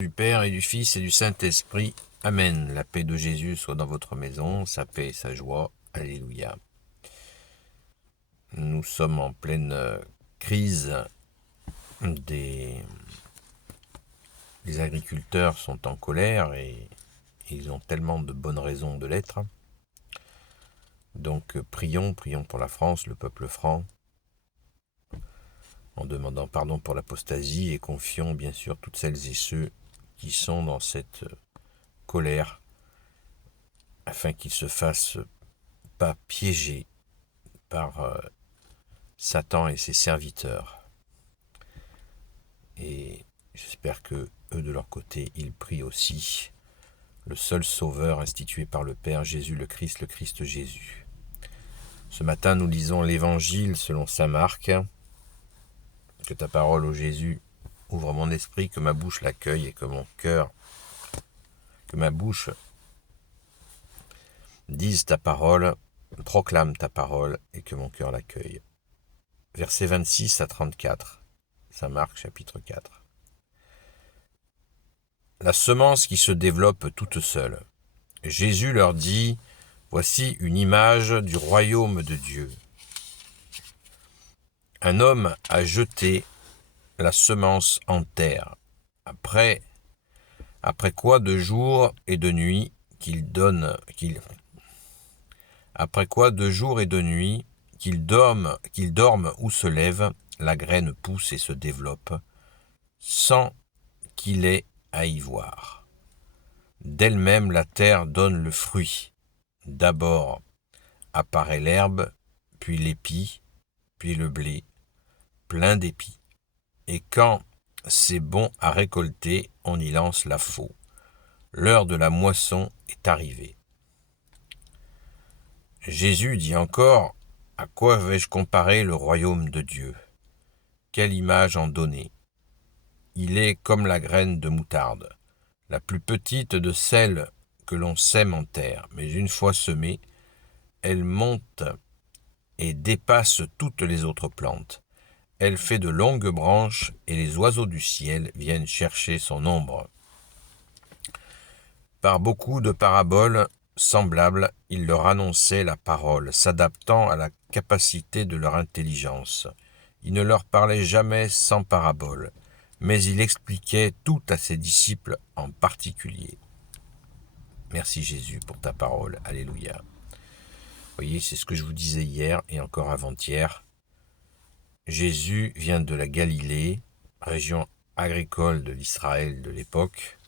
Du Père et du Fils et du Saint-Esprit. Amen. La paix de Jésus soit dans votre maison, sa paix et sa joie. Alléluia. Nous sommes en pleine crise. Les agriculteurs sont en colère et ils ont tellement de bonnes raisons de l'être. Donc prions pour la France, le peuple franc, en demandant pardon pour l'apostasie et confions bien sûr toutes celles et ceux qui sont dans cette colère afin qu'ils se fassent pas piéger par Satan et ses serviteurs. Et j'espère que eux de leur côté, ils prient aussi le seul sauveur institué par le Père, Jésus le Christ Jésus. Ce matin, nous lisons l'Évangile selon saint Marc. Que ta parole, ô Jésus, ouvre mon esprit, que ma bouche l'accueille et que mon cœur, que ma bouche dise ta parole, proclame ta parole et que mon cœur l'accueille. Versets 26 à 34, saint Marc chapitre 4. La semence qui se développe toute seule. Jésus leur dit, voici une image du royaume de Dieu. Un homme a jeté la semence en terre. Après quoi de jour et de nuit qu'il dorme ou se lève, la graine pousse et se développe, sans qu'il ait à y voir. D'elle-même la terre donne le fruit. D'abord apparaît l'herbe, puis l'épi, puis le blé, plein d'épis. Et quand c'est bon à récolter, on y lance la faux. L'heure de la moisson est arrivée. Jésus dit encore, à quoi vais-je comparer le royaume de Dieu? Quelle image en donner? Il est comme la graine de moutarde, la plus petite de celles que l'on sème en terre, mais une fois semée, elle monte et dépasse toutes les autres plantes. Elle fait de longues branches et les oiseaux du ciel viennent chercher son ombre. Par beaucoup de paraboles semblables, il leur annonçait la parole, s'adaptant à la capacité de leur intelligence. Il ne leur parlait jamais sans parabole, mais il expliquait tout à ses disciples en particulier. Merci Jésus pour ta parole. Alléluia. Vous voyez, c'est ce que je vous disais hier et encore avant-hier. Jésus vient de la Galilée, région agricole de l'Israël de l'époque,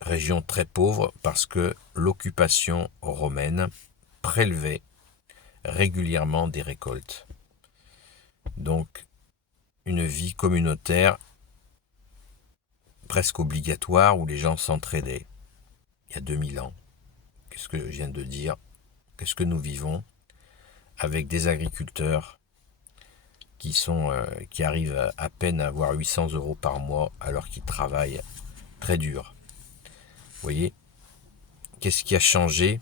région très pauvre parce que l'occupation romaine prélevait régulièrement des récoltes. Donc, une vie communautaire presque obligatoire où les gens s'entraidaient. Il y a 2000 ans. Qu'est-ce que je viens de dire? Qu'est-ce que nous vivons avec des agriculteurs qui arrivent à peine à avoir 800 € par mois alors qu'ils travaillent très dur. Vous voyez, qu'est-ce qui a changé?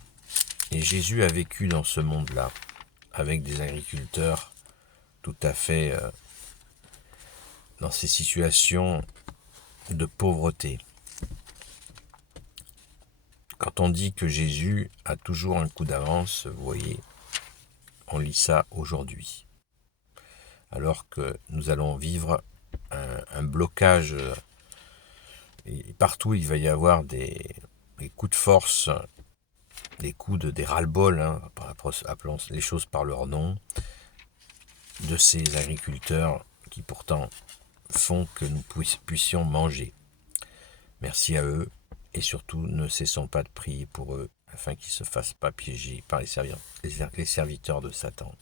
Et Jésus a vécu dans ce monde-là, avec des agriculteurs tout à fait dans ces situations de pauvreté. Quand on dit que Jésus a toujours un coup d'avance, vous voyez, on lit ça aujourd'hui. Alors que nous allons vivre un blocage, et partout il va y avoir des coups de force, des ras-le-bol, appelons les choses par leur nom, de ces agriculteurs qui pourtant font que nous puissions manger. Merci à eux et surtout ne cessons pas de prier pour eux afin qu'ils ne se fassent pas piéger par les serviteurs de Satan.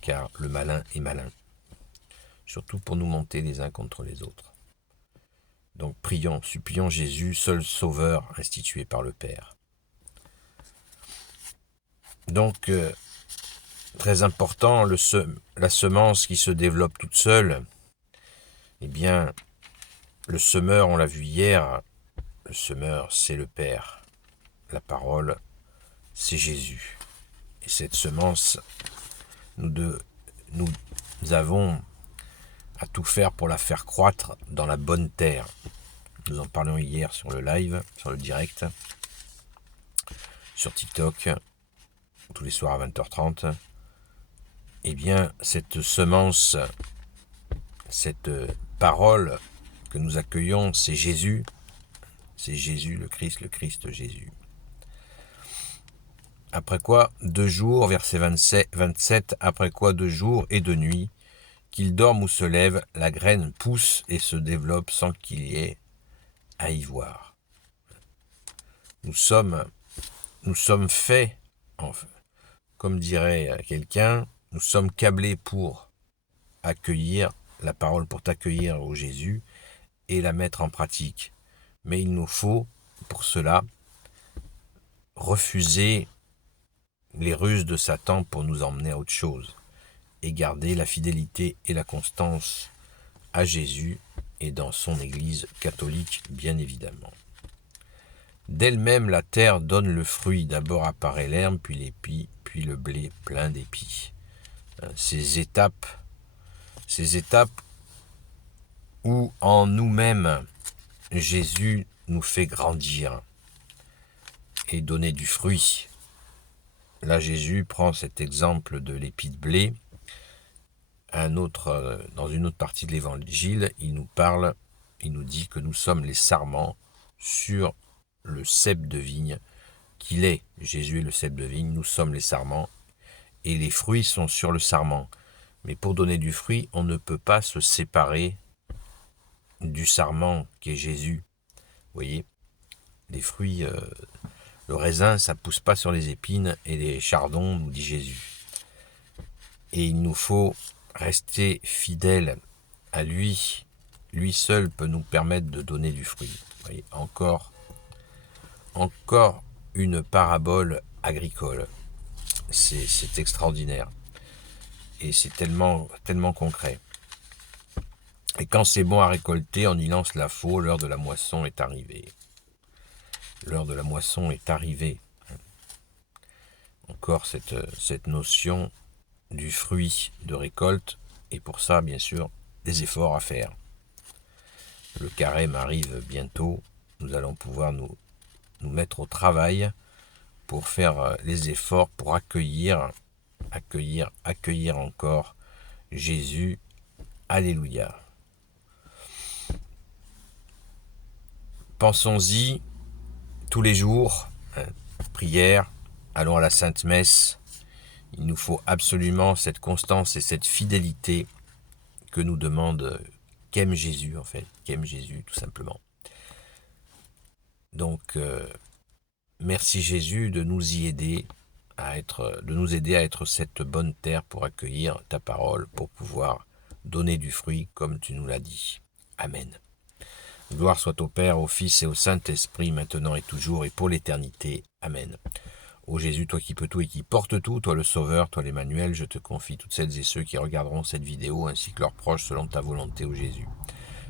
Car le malin est malin, surtout pour nous monter les uns contre les autres. Donc prions, supplions Jésus, seul sauveur institué par le Père. Donc, très important, la semence qui se développe toute seule, eh bien, le semeur, on l'a vu hier, le semeur, c'est le Père. La parole, c'est Jésus. Et cette semence, nous avons à tout faire pour la faire croître dans la bonne terre. Nous en parlions hier sur le live, sur le direct, sur TikTok, tous les soirs à 20h30. Eh bien, cette semence, cette parole que nous accueillons, c'est Jésus, le Christ Jésus. Après quoi, 2 jours, verset 27, après quoi 2 jours et 2 nuits, qu'il dorme ou se lève, la graine pousse et se développe sans qu'il y ait à y voir. Nous sommes faits, enfin, comme dirait quelqu'un, nous sommes câblés pour accueillir la parole, pour t'accueillir au Jésus et la mettre en pratique. Mais il nous faut, pour cela, refuser les ruses de Satan pour nous emmener à autre chose et garder la fidélité et la constance à Jésus et dans son Église catholique, bien évidemment. D'elle-même, la terre donne le fruit. D'abord apparaît l'herbe, puis l'épi, puis le blé plein d'épis. Ces étapes où en nous-mêmes, Jésus nous fait grandir et donner du fruit. Là, Jésus prend cet exemple de l'épi de blé. Dans une autre partie de l'Évangile, il nous dit que nous sommes les sarments sur le cep de vigne qu'il est. Jésus est le cep de vigne, nous sommes les sarments, et les fruits sont sur le sarment. Mais pour donner du fruit, on ne peut pas se séparer du sarment qui est Jésus. Vous voyez, les fruits, le raisin, ça ne pousse pas sur les épines, et les chardons, nous dit Jésus. Et il nous faut rester fidèles à lui. Lui seul peut nous permettre de donner du fruit. Vous voyez, encore une parabole agricole. C'est extraordinaire. Et c'est tellement concret. Et quand c'est bon à récolter, on y lance la faux, l'heure de la moisson est arrivée. L'heure de la moisson est arrivée. Encore cette notion du fruit de récolte, et pour ça, bien sûr, des efforts à faire. Le carême arrive bientôt, nous allons pouvoir nous mettre au travail pour faire les efforts pour accueillir encore Jésus. Alléluia. Pensons-y tous les jours, prière, allons à la Sainte Messe. Il nous faut absolument cette constance et cette fidélité que nous demande, qu'aime Jésus en fait, qu'aime Jésus tout simplement. Donc, merci Jésus de nous aider à être cette bonne terre pour accueillir ta parole, pour pouvoir donner du fruit comme tu nous l'as dit. Amen. Gloire soit au Père, au Fils et au Saint-Esprit, maintenant et toujours et pour l'éternité. Amen. Ô Jésus, toi qui peux tout et qui portes tout, toi le Sauveur, toi l'Emmanuel, je te confie toutes celles et ceux qui regarderont cette vidéo, ainsi que leurs proches, selon ta volonté, ô Jésus.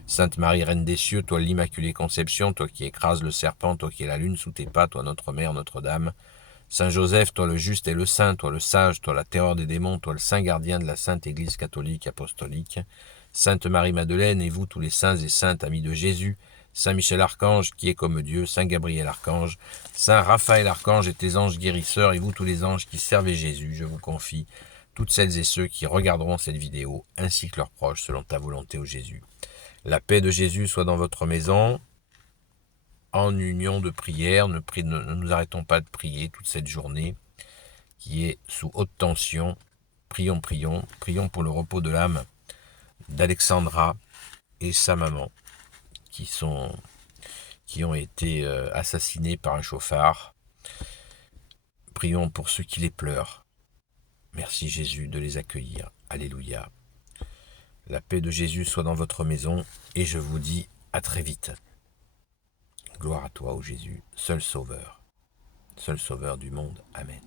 Sainte Marie, Reine des cieux, toi l'Immaculée Conception, toi qui écrases le serpent, toi qui es la lune sous tes pas, toi notre Mère, Notre-Dame. Saint Joseph, toi le juste et le saint, toi le sage, toi la terreur des démons, toi le saint gardien de la Sainte Église catholique apostolique. Sainte Marie-Madeleine, et vous tous les saints et saintes amis de Jésus, Saint Michel Archange, qui est comme Dieu, Saint Gabriel Archange, Saint Raphaël Archange et tes anges guérisseurs, et vous tous les anges qui servez Jésus, je vous confie toutes celles et ceux qui regarderont cette vidéo, ainsi que leurs proches, selon ta volonté, ô Jésus. La paix de Jésus soit dans votre maison, en union de prière, ne nous arrêtons pas de prier toute cette journée, qui est sous haute tension. Prions pour le repos de l'âme d'Alexandra et sa maman, qui ont été assassinés par un chauffard. Prions pour ceux qui les pleurent. Merci Jésus de les accueillir. Alléluia. La paix de Jésus soit dans votre maison, et je vous dis à très vite. Gloire à toi, ô Jésus, seul sauveur du monde. Amen.